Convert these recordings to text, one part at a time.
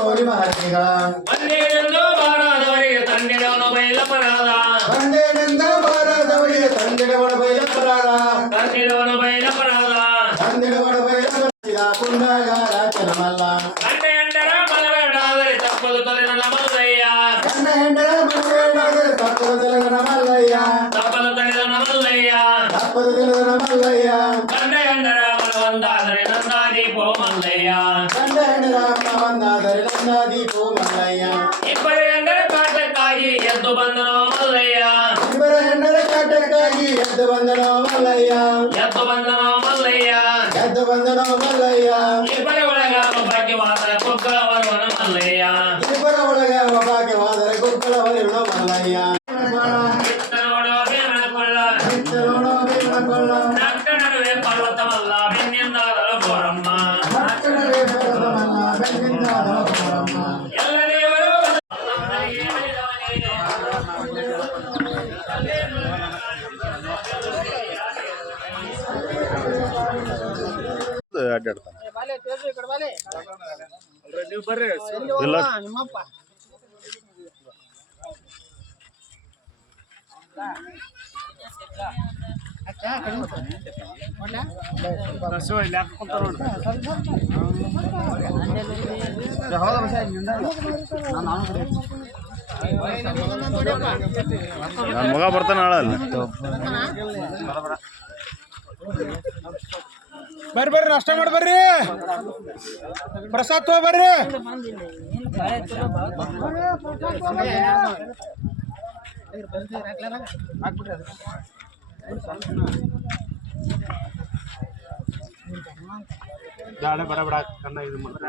ಕೋರಿ ಮಹರ್ಷಿಗಳ ಬಂದೇನೆಂದು ಬಾರದವರಿಗೆ ತಂದಿಡವನು ಬೈಲಪರಾದ ಬಂದೇನೆಂದ ಬಾರದವರಿಗೆ ತಂದಿಡವನ ಬೈಲಪರಾದ ತಂದಿಡವನು ಬೈಲಪರಾದ ತಂದಿಡವನ ಬೈಲಪರಾದ ಪುಂಡಗಾರ ಚನಮಲ್ಲ ಗಂಡ ಹೆಂಡರ ಮನವೇಡಾದರೆ ತಪ್ಪದು ತೊಲೆನ ಮಲ್ಲಯ್ಯ ಗಂಡ ಹೆಂಡರ ಮನವೇಡಾದರೆ ತಪ್ಪದು ತೊಲೆನ ಮಲ್ಲಯ್ಯ ತಪ್ಪದು ತೊಲೆನ ಮಲ್ಲಯ್ಯ ತಪ್ಪದು ತೊಲೆನ ಮಲ್ಲಯ್ಯ ಗಂಡ ಹೆಂಡರ ಮನವಂದಾದರೆ ನಂದಾದೀಪೋ ಮಲ್ಲಯ್ಯ ಗಂಡ ಹೆಂಡರ ಮನವಂದಾದರೆ ನಂದಾದೀಪೋ ಮಲ್ಲಯ್ಯ ಇಬ್ಬರು ಹೆಂಡರ ಕಾಟಕ್ಕಾಗಿ ಎದ್ದು ಬಂದನೋ ಮಲ್ಲಯ್ಯ ಇಬ್ಬರ ಹೆಂಡರ ಕಾಟಕ್ಕಾಗಿ ಎದ್ದು ಬಂದನೋ ಮಲ್ಲಯ್ಯ ಎದ್ದು ಬಂದನೋ ಮಲ್ಲಯ್ಯ ಎದ್ದು ಬಂದನೋ ಮಲ್ಲಯ್ಯ ಇಬ್ಬರ ಒಳಗ ಭಾಗ್ಯವಾದ ಕುಕ್ಕಳವರುವನ ಮಲ್ಲಯ್ಯ ಇಬ್ಬರ ಒಳಗೆ ಭಾಗ್ಯವಾದರೆ ಕುಕ್ಕಳವರುವನ ಮಲ್ಲಯ್ಯ ನೋಡೋ ಬೇಮನ ಕೊಳ್ಳ ನೋಡೋ ಬೇಮನ ಕೊಳ್ಳ ನಕ್ಕ ನಡುವೆ ಪರ್ವತವಲ್ಲ ಬೆನ್ನಿಂದಾದಳು ಗೋರಮ್ಮ ನಕ್ಕನವೇ ಪರ್ವತವಲ್ಲ ಬೆನ್ನಿಂದಾದಳು ಗೋರಮ್ಮ ಎಲ್ಲ ದೇವರು ಅಡ್ಡಾಡ್ತಾನೆ ನೀವು ಬರ್ರಿ ಇಲ್ಲ ನಿಮ್ಮಪ್ಪ ನನ್ನ ಮಗ ಬರ್ತಾನೆ ನಾಳೆ ಅಲ್ಲಿ ಬರ್ರಿ ಬರ್ರಿ ನಾಷ್ಟ ಮಾಡಿ ಬರ್ರಿ ಪ್ರಸಾದ್ ತಗೋ ಬರ್ರಿ ಬಡ ಬಡ ಕಣ್ಣ ಇದು ಮಾಡ್ರ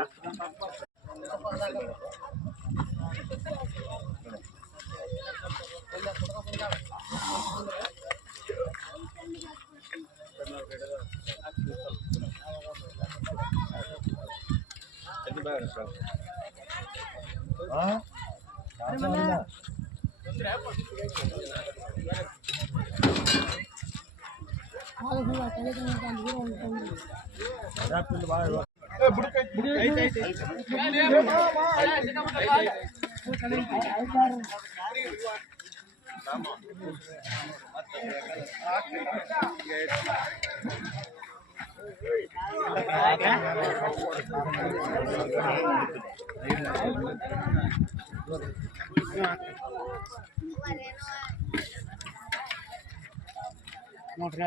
ನೋಡ್ರಿ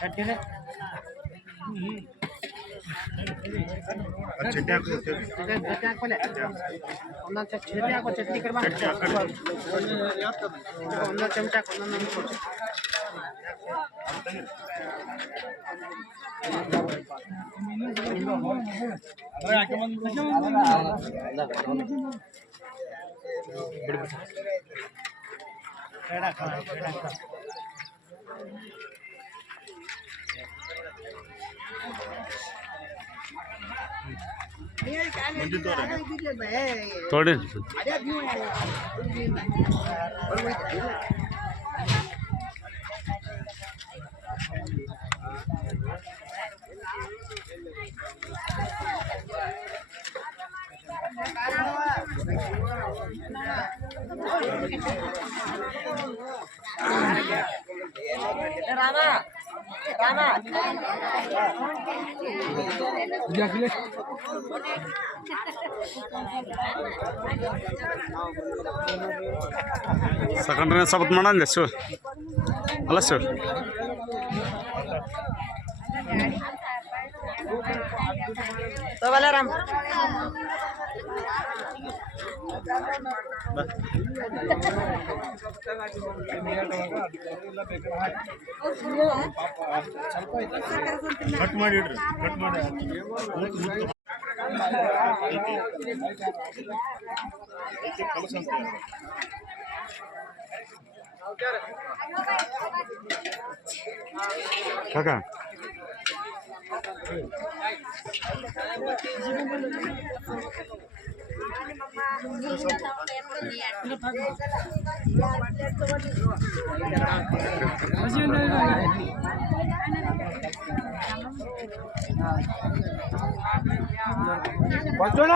ಕಟ್ಟಿದೆ ಒಂದೊಂದು ಚಟ್ನಿ ಹಾಕೋ ಚಟ್ನಿ ಕಡಿಮೆ ಒಂದೊಂದು ಚಮಚ ಒಂದೊಂದು ತೋಡಿ ರಾಮಾ ರಾಮಾ ಸೆಕೆಂಡ್ರೆ ಸಬತ್ ಮಾಡಂದೆ ಸು ಅಲ್ಲ ಸು ಬಲಾರಾಮ್ ಕಟ್ ಮಾಡಿ ಇಡ್ರಿ ಕಟ್ ಮಾಡಿ ಕಲಸ ಅಂತ ಕಾಕ ಬಚ್ಚೋಣ